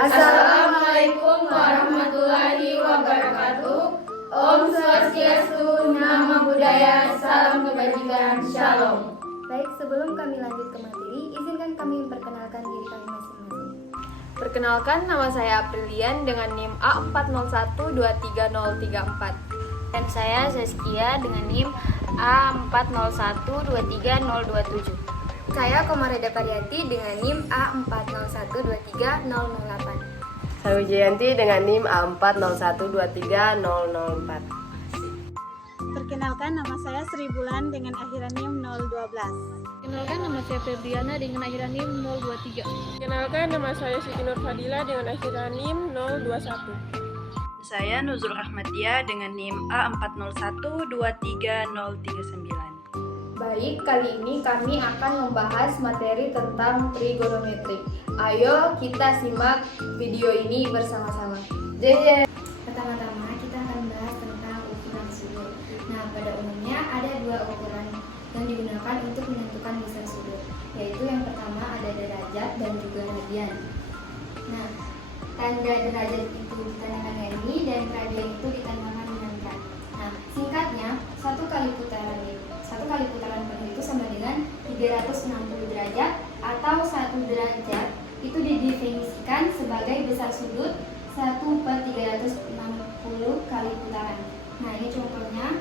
Assalamualaikum warahmatullahi wabarakatuh. Om Swastiastu, Namo Buddhaya, salam kebajikan, Shalom. Baik, sebelum kami lanjut ke materi, izinkan kami memperkenalkan diri kami masing-masing. Perkenalkan, nama saya Aprilian dengan NIM A40123034. Dan saya Zaskia dengan NIM A40123027. Saya Komareda Pariati dengan NIM A40123008. Saya Wijayanti dengan NIM A40123004. Perkenalkan, nama saya Sri Bulan dengan akhiran NIM 012. Kenalkan, nama saya Febriana dengan akhiran NIM 023. Kenalkan, nama saya Siti Nur Fadila dengan akhiran NIM 021. Saya Nuzul Rahmatia dengan NIM A40123039. Baik, kali ini kami akan membahas materi tentang trigonometri. Ayo kita simak video ini bersama-sama. Pertama-tama kita akan membahas tentang ukuran sudut. Nah, pada umumnya ada dua ukuran yang digunakan untuk menentukan besar sudut, yaitu yang pertama ada derajat dan juga radian. Nah, tanda derajat itu ditandangkan dengan ini dan radian itu ditandangkan dengan K. Nah, singkatnya satu kali putaran penuh itu sama dengan 360 derajat, atau 1 derajat itu didefinisikan sebagai besar sudut 1/360 kali putaran. Nah, ini contohnya.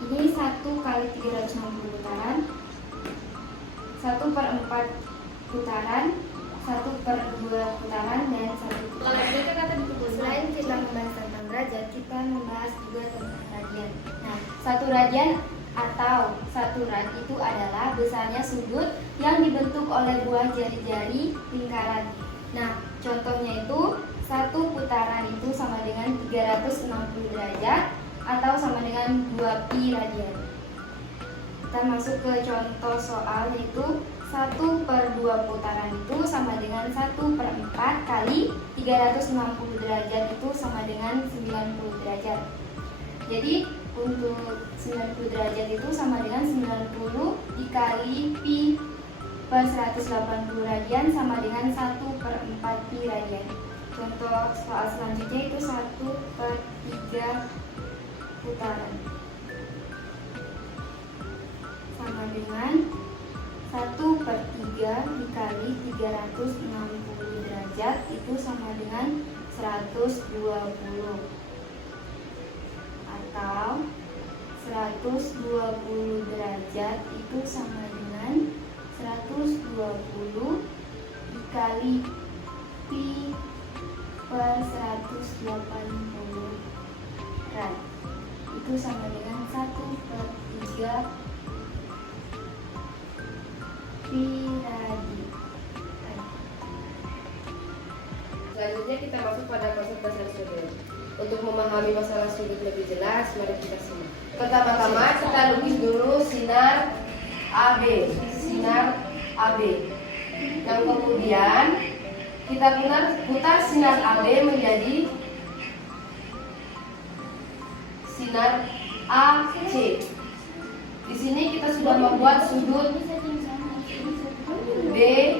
Ini 1 kali 360 putaran, 1/4 putaran, 1/2 putaran, dan 1 putaran. Selain kita membahas tentang derajat, kita membahas juga tentang radian. Nah, 1 radian atau 1 rad itu adalah besarnya sudut yang dibentuk oleh buah jari-jari lingkaran. Nah, contohnya itu 1 putaran itu sama dengan 360 derajat atau sama dengan 2 pi radian. Kita masuk ke contoh soal, yaitu 1/2 putaran itu sama dengan 1/4 kali 360 derajat itu sama dengan 90 derajat. Jadi untuk 90 derajat itu sama dengan 90 dikali pi per 180 radian sama dengan 1/4 pi radian. Contoh soal selanjutnya itu 1/3 putaran sama dengan 1/3 dikali 360 derajat itu sama dengan 120, atau 120 derajat itu sama dengan 120 dikali pi per 180 rad itu sama dengan 1/3 pi radi. Selanjutnya kita masuk pada konsep dasar sudut. Untuk memahami masalah sudut lebih jelas, mari kita simak. Pertama-tama kita lukis dulu sinar AB, yang kemudian kita putar sinar AB menjadi sinar AC. Di sini kita sudah membuat sudut BAC,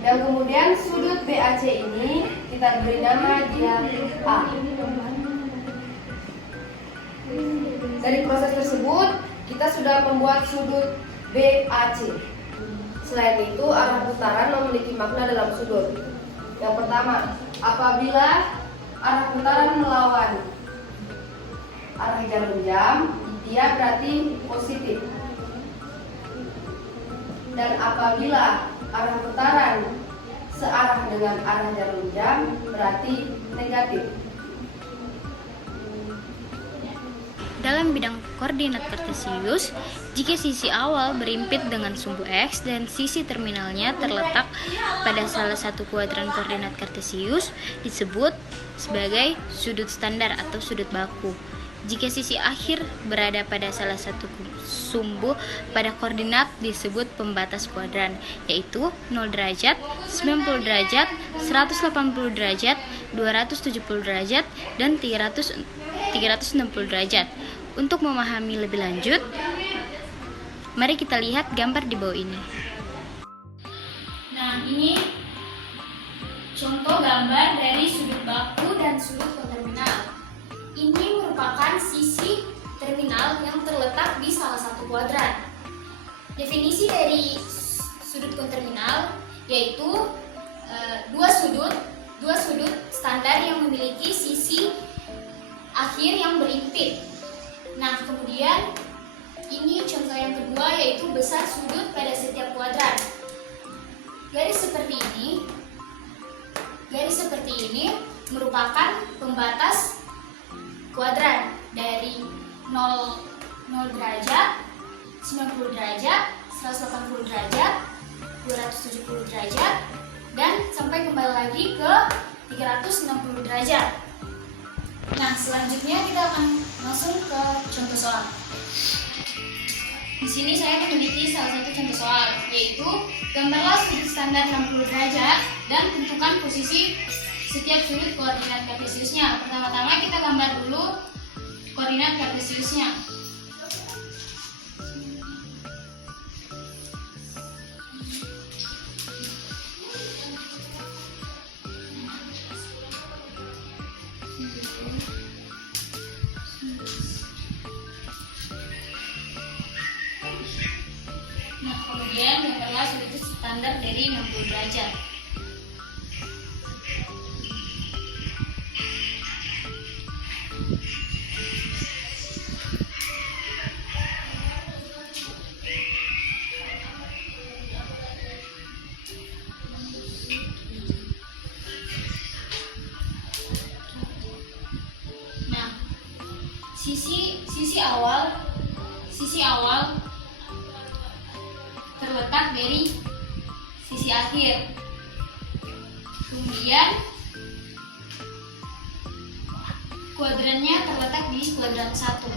yang kemudian sudut BAC ini kita beri nama dia A. Dari proses tersebut kita sudah membuat sudut BAC. Selain itu, arah putaran memiliki makna dalam sudut. Yang pertama, apabila arah putaran melawan arah jarum jam, dia berarti positif. Dan apabila arah putaran searah dengan arah jarum jam, berarti negatif. Dalam bidang koordinat kartesius, jika sisi awal berimpit dengan sumbu X dan sisi terminalnya terletak pada salah satu kuadran koordinat kartesius, disebut sebagai sudut standar atau sudut baku. Jika sisi akhir berada pada salah satu sumbu pada koordinat disebut pembatas kuadran, yaitu 0 derajat, 90 derajat, 180 derajat, 270 derajat, dan 360 derajat. Untuk memahami lebih lanjut, mari kita lihat gambar di bawah ini. Nah, ini Contoh gambar dari sudut baku dan sudut konterminal. Ini merupakan sisi terminal yang terletak di salah satu kuadran. Definisi dari sudut konterminal yaitu dua sudut standar yang memiliki sisi akhir yang berimpit. Nah, kemudian ini contoh yang kedua yaitu besar sudut pada setiap kuadran. Garis seperti ini merupakan pembatas kuadran dari 0 derajat, 90 derajat, 180 derajat, 270 derajat, dan sampai kembali lagi ke 360 derajat. Nah, selanjutnya kita akan langsung ke contoh soal. Di sini saya memiliki salah satu contoh soal, yaitu gambarlah sudut standar 60 derajat dan tentukan posisi setiap sudut koordinat kartesiusnya. Pertama-tama kita gambar dulu koordinat kartesiusnya. Nah, kemudian gambarlah sudut standar dari 60 derajat. Nah, sisi awal terletak dari sisi akhir. Kemudian kuadrannya terletak di kuadran 1.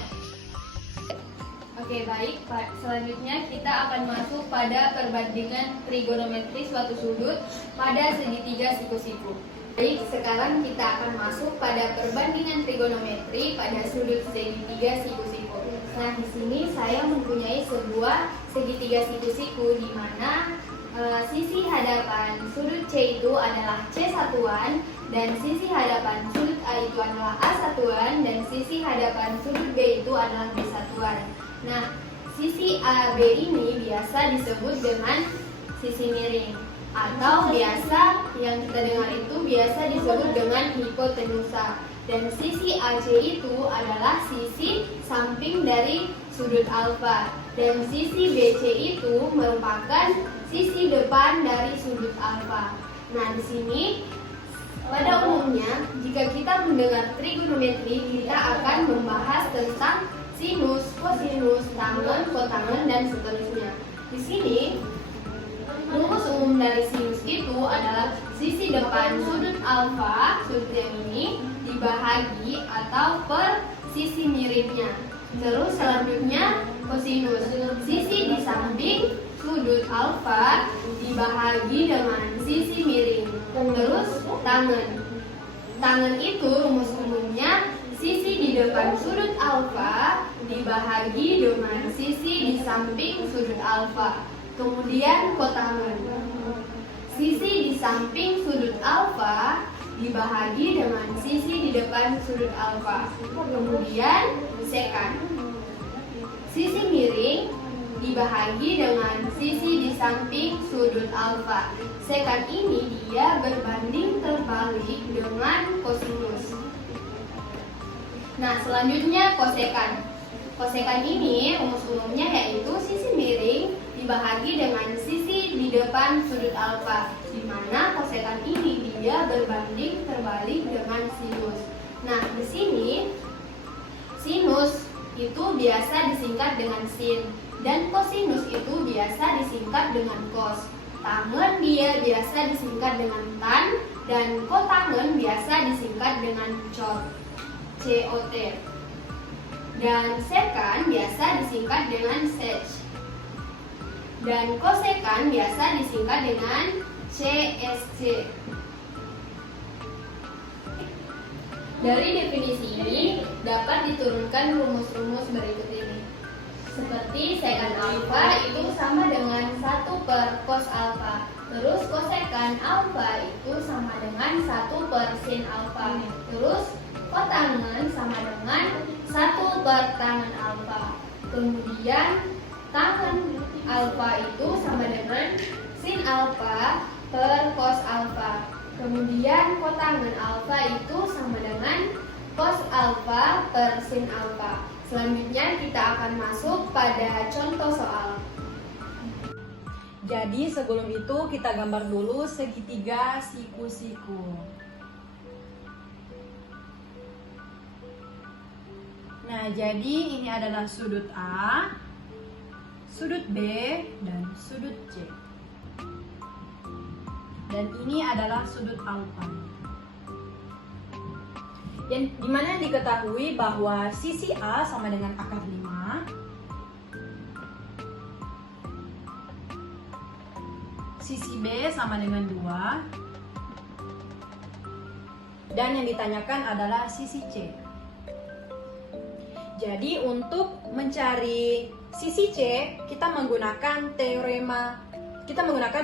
Oke, baik Pak. Selanjutnya kita akan masuk pada perbandingan trigonometri suatu sudut pada segitiga siku-siku. Baik, sekarang kita akan masuk pada perbandingan trigonometri pada sudut segitiga siku-siku. Nah, di sini saya mempunyai sebuah segitiga siku-siku di mana sisi hadapan sudut C itu adalah C satuan dan sisi hadapan sudut A itu adalah A satuan dan sisi hadapan sudut B itu adalah B satuan. Nah, sisi AB ini biasa disebut dengan sisi miring atau biasa yang kita dengar itu biasa disebut dengan hipotenusa. Dan sisi AC itu adalah sisi samping dari sudut alfa dan sisi BC itu merupakan sisi depan dari sudut alfa. Nah, di sini pada umumnya jika kita mendengar trigonometri kita akan membahas tentang sinus, kosinus, tangen, kotangen, dan seterusnya. Di sini rumus umum dari sinus itu adalah sisi depan sudut alfa, sudut yang ini, dibahagi atau per sisi miringnya. Terus selanjutnya kosinus, sisi di samping sudut alfa dibahagi dengan sisi miring. Terus tangen itu rumus umumnya sisi di depan sudut alfa dibahagi dengan sisi di samping sudut alfa. Kemudian kotangen, sisi di samping sudut alfa dibahagi dengan sisi di depan sudut alfa. Kemudian sekan, sisi miring dibahagi dengan sisi di samping sudut alfa. Sekan ini dia berbanding terbalik dengan kosinus. Nah, selanjutnya kosekan. Kosekan ini rumus umumnya yaitu sisi miring dibahagi dengan sisi di depan sudut alfa, di mana kosekan ini dia berbanding terbalik dengan sinus. Nah, di sini sinus itu biasa disingkat dengan sin dan kosinus itu biasa disingkat dengan kos. Tangen dia biasa disingkat dengan tan dan kotangen biasa disingkat dengan cot. COT. Dan sekan biasa disingkat dengan sec. Dan kosekan biasa disingkat dengan CSC. Dari definisi ini dapat diturunkan rumus-rumus berikut ini. Seperti sekan alfa itu sama dengan 1 per cos alfa. Terus kosekan alfa itu sama dengan 1 per sin alfa. Terus kotangen sama dengan 1 per tangen alfa. Kemudian tangen alfa itu sama dengan sin alfa per cos alfa. Kemudian kotangen alfa itu sama dengan cos alfa per sin alfa. Selanjutnya kita akan masuk pada contoh soal. Jadi sebelum itu kita gambar dulu segitiga siku-siku. Nah, jadi ini adalah sudut A, sudut B, dan sudut C. Dan ini adalah sudut alfa. Dimana diketahui bahwa sisi A sama dengan akar 5. Sisi B sama dengan 2. Dan yang ditanyakan adalah sisi C. Jadi untuk mencari sisi C, kita menggunakan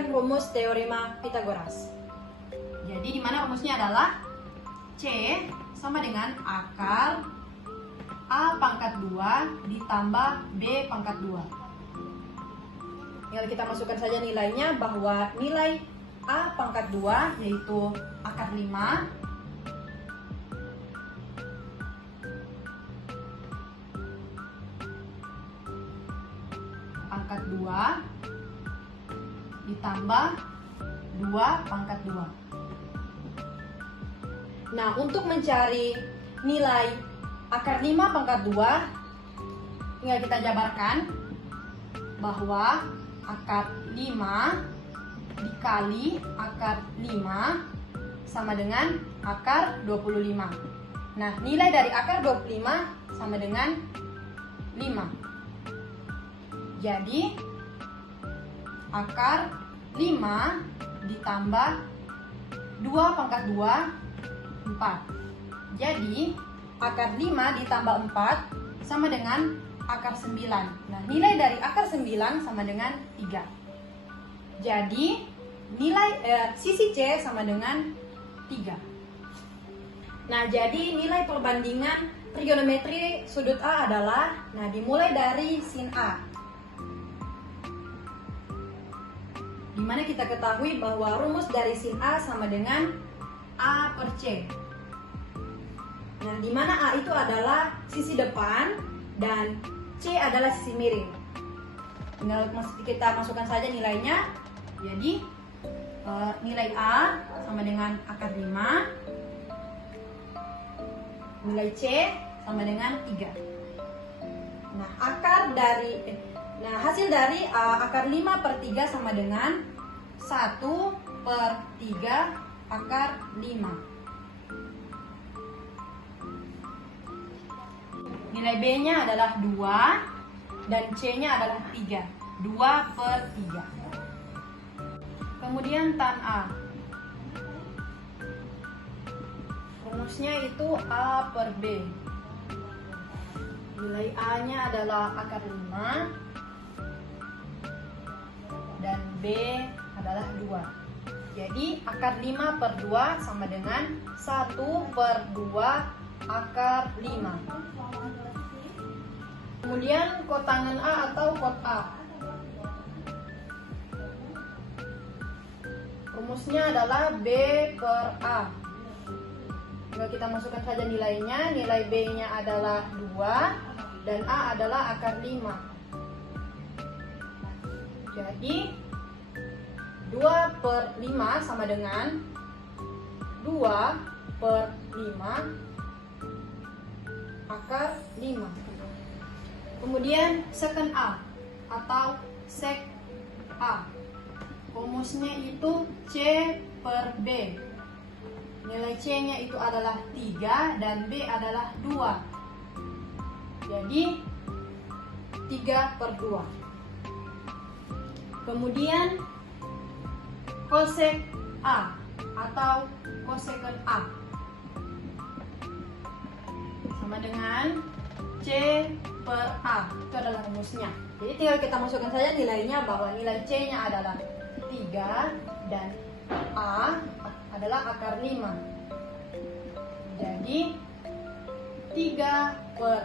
rumus teorema Pythagoras. Jadi di mana rumusnya adalah C sama dengan akar A pangkat 2 ditambah B pangkat 2. Tinggal kita masukkan saja nilainya, bahwa nilai A pangkat 2 yaitu akar 5 pangkat 2 ditambah 2 pangkat 2. Nah, untuk mencari nilai akar 5 pangkat 2, tinggal kita jabarkan bahwa akar 5 dikali akar 5 sama dengan akar 25. Nah, nilai dari akar 25 sama dengan 5. Jadi, akar 5 ditambah 2 pangkat 2, 4. Jadi, akar 5 ditambah 4 sama dengan akar 9. Nah, nilai dari akar 9 sama dengan 3. Jadi, sisi C sama dengan 3. Nah, jadi nilai perbandingan trigonometri sudut A adalah, dimulai dari sin A. Dimana kita ketahui bahwa rumus dari sin A sama dengan A per C. Nah, dimana A itu adalah sisi depan dan C adalah sisi miring. Tinggal kita masukkan saja nilainya. Jadi nilai A sama dengan akar 5, nilai C sama dengan 3. Nah, hasil dari akar 5 per 3 sama dengan 1 per 3 akar 5. Nilai B-nya adalah 2 dan C-nya adalah 3. 2 per 3. Kemudian tan A. Rumusnya itu A per B. Nilai A-nya adalah akar 5 dan B adalah 2. Jadi akar 5 per 2 sama dengan 1 per 2 akar 5. Kemudian kotangen A atau kot A. Rumusnya adalah B per A. Tinggal kita masukkan saja nilainya. Nilai B-nya adalah 2 dan A adalah akar 5. Jadi 2 per 5 sama dengan 2 per 5 akar 5. Kemudian secant A atau sec A. Rumusnya itu C per B. Nilai C-nya itu adalah 3 dan B adalah 2. Jadi 3 per 2. Kemudian cosec A atau cosecant A sama dengan C per A. Itu adalah rumusnya. Jadi tinggal kita masukkan saja nilainya, bahwa nilai C-nya adalah 3 3 dan A adalah akar 5. Jadi 3/5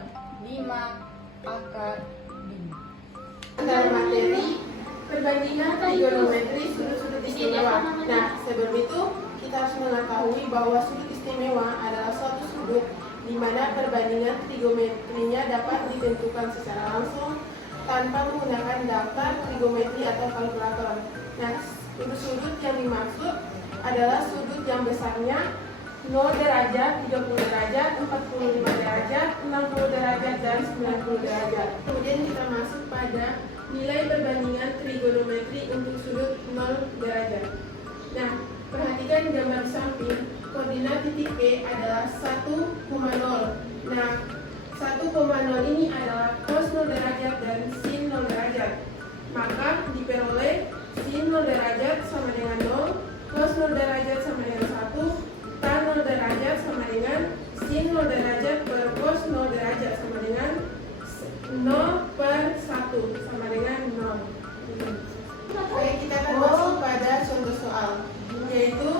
akar 5. Dalam materi perbandingan trigonometri sudut-sudut istimewa. Nah, sebelum itu kita harus mengetahui bahwa sudut istimewa adalah suatu sudut di mana perbandingan trigonometrinya dapat ditentukan secara langsung tanpa menggunakan daftar trigonometri atau kalkulator. Nah, sudut-sudut yang dimaksud adalah sudut yang besarnya 0 derajat, 30 derajat, 45 derajat, 60 derajat, dan 90 derajat. Kemudian kita masuk pada nilai perbandingan trigonometri untuk sudut 0 derajat. Nah, perhatikan gambar samping, koordinat titik P adalah 1,0. Nah, 1,0 ini adalah cos 0 derajat dan sin 0 derajat. Maka diperoleh sin 0 derajat sama dengan 0, cos 0 derajat sama dengan 1, tan 0 derajat sama dengan sin 0 derajat per cos 0 derajat sama dengan 0/1 sama dengan 0. Oke, kita akan masuk pada contoh soal, yaitu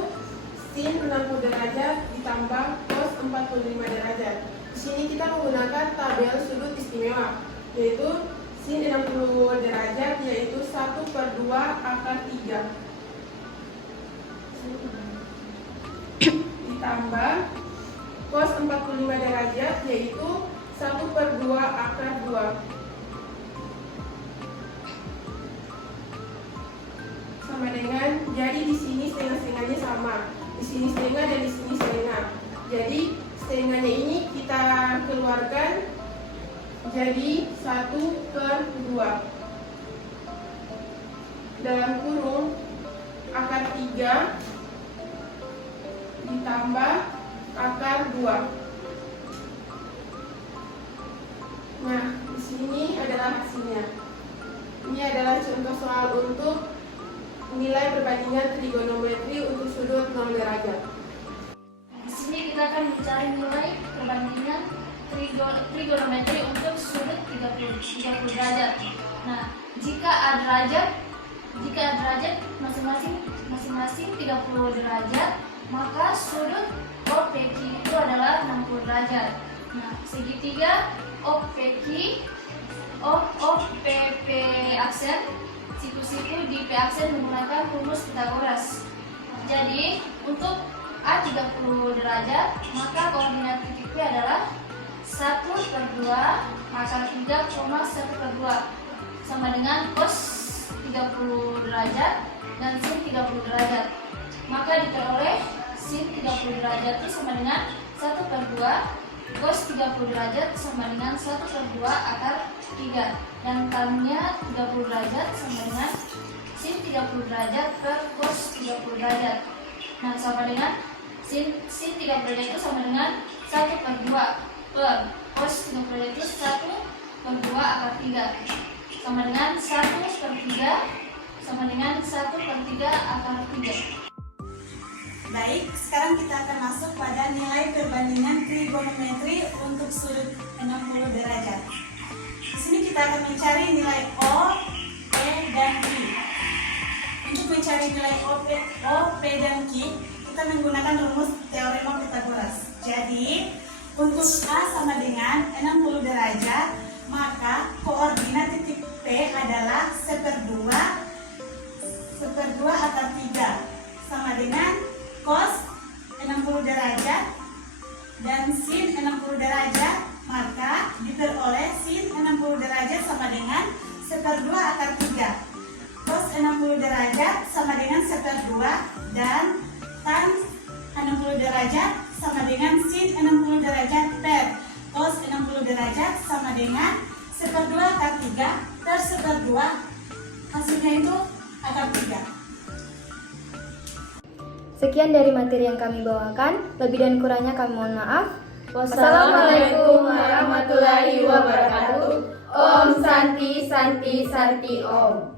sin 60 derajat ditambah cos 45 derajat. Di sini kita menggunakan tabel sudut istimewa, yaitu sin 60 derajat yaitu 1/2 akar 3 ditambah cos 45 derajat yaitu 1/2 akar 2 sama dengan, jadi di sini setengah-setengahnya sama, di sini setengah dan di sini setengah. Jadi setengahnya ini kita keluarkan jadi 1/2 dalam kurung akar 3 ditambah akar 2. Nah, di sini adalah hasilnya. Ini adalah contoh soal untuk nilai perbandingan trigonometri untuk sudut 0 derajat. Di sini kita akan mencari nilai perbandingan trigonometri untuk sudut 30 derajat. Nah, jika A derajat masing-masing 30 derajat, maka sudut OPQ itu adalah 60 derajat. Nah, segitiga OPP aksen, siku-siku di P aksen menggunakan rumus Pythagoras. Jadi, untuk A 30 derajat, maka koordinat titik P adalah 1/2 akar 3, 1/2 sama dengan cos 30 derajat dan sin 30 derajat. Maka diperoleh sin 30 derajat itu sama dengan 1/2 cos 30 derajat sama dengan 1/2 akar 3, dan tannya 30 derajat sama dengan sin 30 derajat per cos 30 derajat. Nah, sama dengan sin 30 derajat itu sama dengan 1/2 per cos 30 derajat itu 1/2 akar 3 sama dengan 1/3 sama dengan 1/3 akar 3. Baik, sekarang kita akan masuk pada nilai perbandingan trigonometri untuk sudut 60 derajat. Di sini kita akan mencari nilai O, P, dan Q. Untuk mencari nilai O, P, dan Q, kita menggunakan rumus teorema Pythagoras. Jadi, untuk A sama dengan 60 derajat, maka koordinat titik P adalah 1/2 akar 3 sama dengan cos 60 derajat dan sin 60 derajat, maka diperoleh sin 60 derajat sama dengan 1/2 akar 3. Cos 60 derajat sama dengan 1/2 dan tan 60 derajat sama dengan sin 60 derajat per cos 60 derajat sama dengan 1/2 akar 3 per 1/2, hasilnya itu akar 3. Sekian dari materi yang kami bawakan, lebih dan kurangnya kami mohon maaf. Wassalamualaikum warahmatullahi wabarakatuh. Om Santi Santi Santi Om.